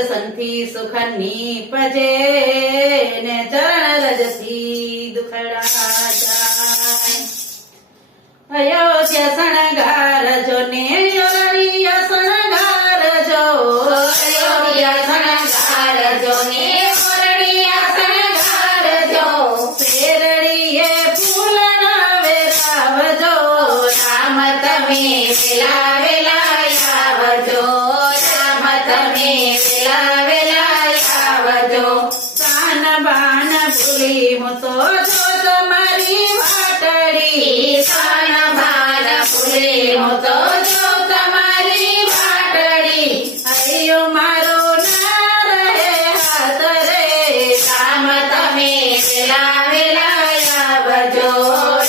દર્શનથી સુખની પજે ને ચરણ રજથી દુખડા જાય અયોધ્યા શણગારજો ને ઓરડિયા શણગારજો અયોધ્યા શણગારજો ને ઓરડિયા શણગારજો શેરડીએ ફૂલના વેરાવજો રામ તમે વેલા વેલા આવજો રામ તમે વેલા વેલા આવજો સાન બાન ભૂલી હું તો જો તમારી વાટડી સાન બાન ભૂલે હું તો જો તમારી વાટડી હૈયો મારો ના રહે હાથ રે રામ તમે વેલા વેલા આવજો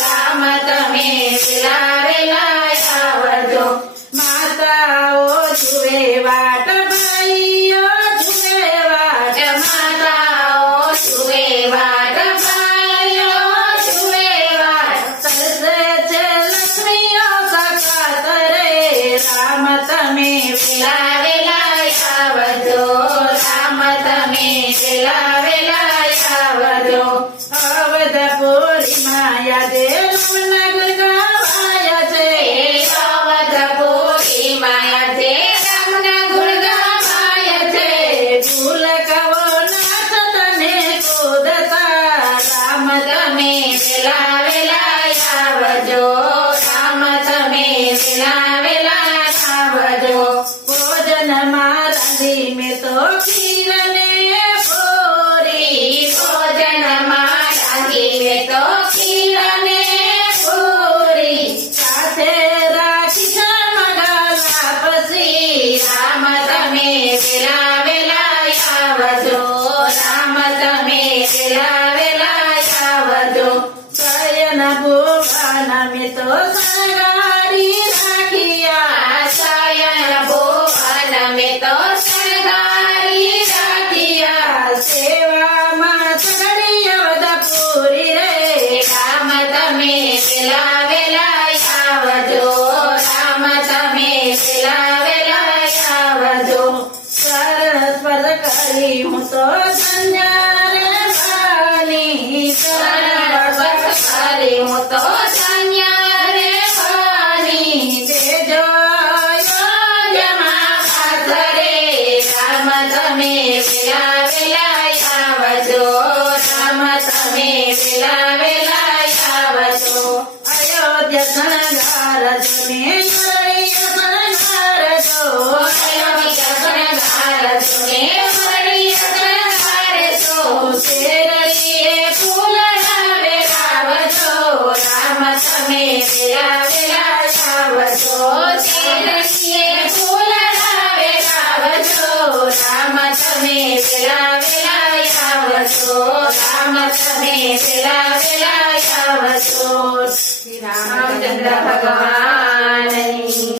રામ તમે વેલા વેલા આવજો માતાઓ જુએ વાટ ભાઈઓ જુએ વાટ માતાઓ જુએ વાટ ભાઈઓ જુએ વાટ તરસે છે લક્ષ્મીઓ સકાત રે રામ તમે વેલા વેલા આવજો રામ તમે વેલા વેલા આવજો અવધપુરી માયા દે રમના ગુરગાવાયા છે અવધપુરી માયા છે રામના ગુણગાવાય છે ભૂલ કવો નાથ તને કુદતા રામ તમે વેલા વેલા આવજો રામ તમે વેલા વેલા આવજો ભોજન રાંધી મેં તો ખીરને પૂરી ભોજન માં રાંધીએ તો ખીરને પૂરી સાથે રાખી જમગાલા પછી રામ તમે વેલા વેલા આવજો રામ તમે વેલા વેલા આવજો શયન ભુવન મેં તો શણગારી રાખ્યા શયન ભુવન મેં તો શણગારી રાખ્યા સેવામાં સગડી અવધપુરી રે રામ તમે વેલા વેલા આવજો રામ તમે વેલા વેલા આવજો શરણ સ્પર્શ કરી હું તો ધન્ય રે બની શરણ સ્પર્શ કરી હું તો ધન્ય રે બની દેજો યોજમાં પાથરે રામ તમે વેલા વેલા આવજો રામ તમે વેલા વેલા આવજો અયોધ્યા શણગારજો ને શણગારજો અયોધ્યા શણગારજો ને શણગારજો શેરડીએ ફૂલના વેરાવજો રામ તમે વેલા વેલા આવજો શેરડીએ ફૂલના વેરાવજો રામ તમે વેલા વેલા આવજો રામ તમે વેલા વેલા આવજો શ્રી રામચંદ્ર ભગવાન